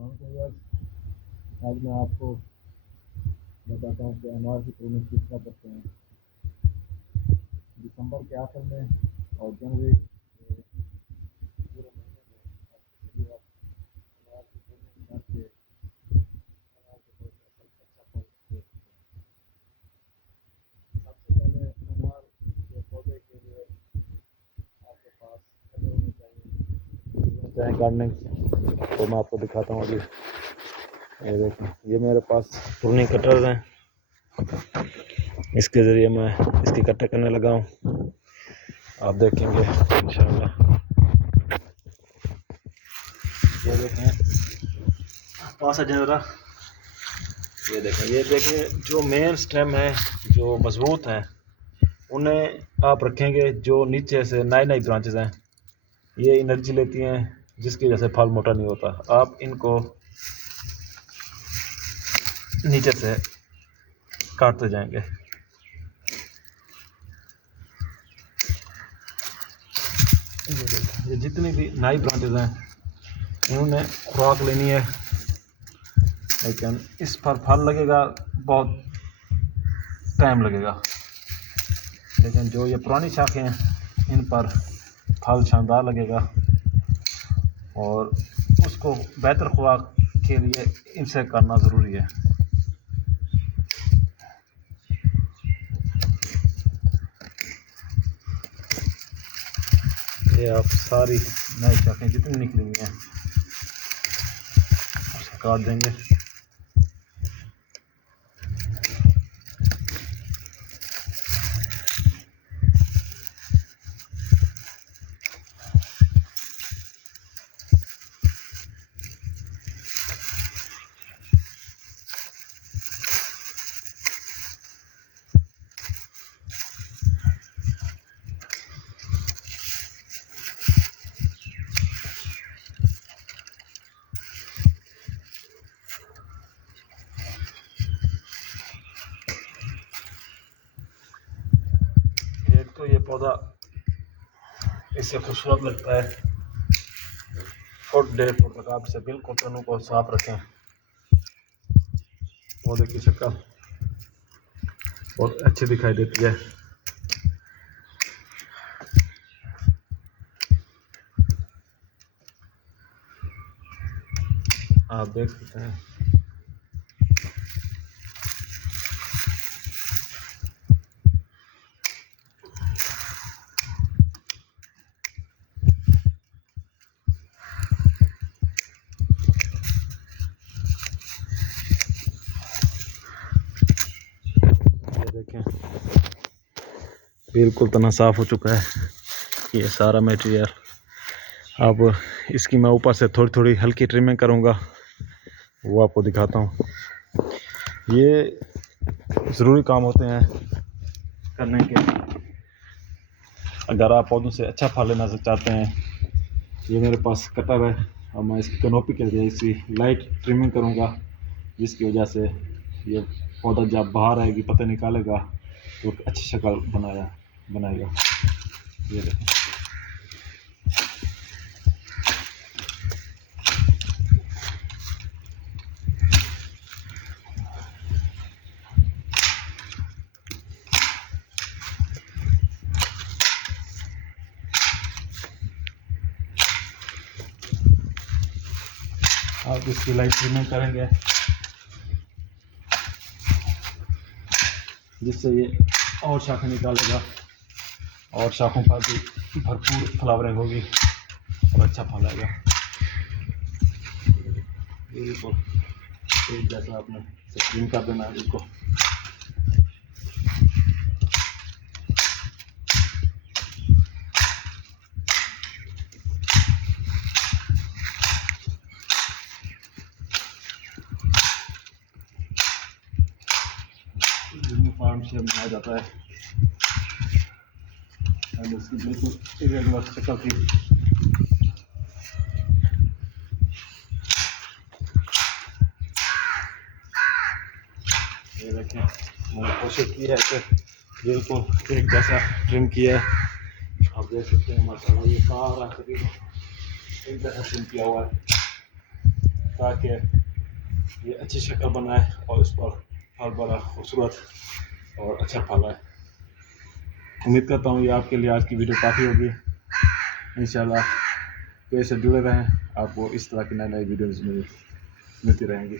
आज मैं आपको बताता हूँ कि अनार की प्रूनिंग किस तरह करते हैं। दिसंबर के आखिर में और जनवरी के पूरे महीने में आप किसी भी वक्त अनार की प्रूनिंग करके अनार के कोई अच्छा फल दे सकते हैं। सबसे पहले अनार के पौधे के लिए आपके पास कटर होने चाहिए गार्डनिंग। तो मैं आपको दिखाता हूँ अभी। ये देखें, ये मेरे पास प्रूनिंग कटर्स हैं। इसके ज़रिए मैं इसकी कटर करने लगा हूँ, आप देखेंगे इंशाल्लाह। ये देखें पास जरा, ये देखें जो मेन स्टेम है, जो मजबूत हैं, उन्हें आप रखेंगे। जो नीचे से नई ब्रांचेस हैं, ये एनर्जी लेती हैं, जिसकी वजह से फल मोटा नहीं होता। आप इनको नीचे से काटते जाएंगे। ये जितनी भी नई ब्रांचेस हैं, इन्होंने खुराक लेनी है, लेकिन इस पर फल लगेगा बहुत टाइम लगेगा। लेकिन जो ये पुरानी शाखें हैं, इन पर फल शानदार लगेगा और उसको बेहतर खुराक के लिए इनसे करना ज़रूरी है। ये आप सारी नई शाखें जितनी निकली हुई हैं उसे काट देंगे। एक तो ये पौधा इससे खूबसूरत लगता है। फुट 1.5 फुट तक आप इसे बिल्कुल तनों को साफ रखें। पौधे की शक्ल बहुत अच्छी दिखाई देती है। आप देख सकते हैं। ये देखें, बिल्कुल तना साफ हो चुका है ये सारा मटेरियल। अब इसकी मैं ऊपर से थोड़ी थोड़ी हल्की ट्रिमिंग करूँगा, वो आपको दिखाता हूँ। ये ज़रूरी काम होते हैं करने के, अगर आप पौधों से अच्छा फल लेना चाहते हैं। ये मेरे पास कटर है और मैं इसकी कैनोपी के लिए इसकी लाइट ट्रिमिंग करूँगा, जिसकी वजह से ये पौधा जब बाहर आएगी पत्ते निकालेगा तो अच्छी शक्ल बनाएगा। ये देखें, आप इसकी लाइट ट्रिमिंग करेंगे जिससे ये और शाखें निकालेगा और शाखों पर भी भरपूर फ्लावरिंग होगी और अच्छा फल आएगा। बिल्कुल एक जैसा आपने स्क्रीन कर देना है इसको। फार्म से बनाया जाता है और इसकी बिल्कुल इरेगुलर शक्ल थी। ये देखें, मैंने कोशिश की है कि बिल्कुल एक जैसा ट्रिम किया है। आप देख सकते हैं माशाल्लाह ये सारा तकरीबन एक जैसा ट्रिम किया हुआ है। ताकि ये अच्छी शक्ल बनाए और इस पर फल बड़ा खूबसूरत और अच्छा फल है। उम्मीद करता हूँ ये आपके लिए आज की वीडियो काफ़ी होगी। इंशाल्लाह पेज से जुड़े रहें, आपको इस तरह की नई नई वीडियोज़ मिलती रहेंगी।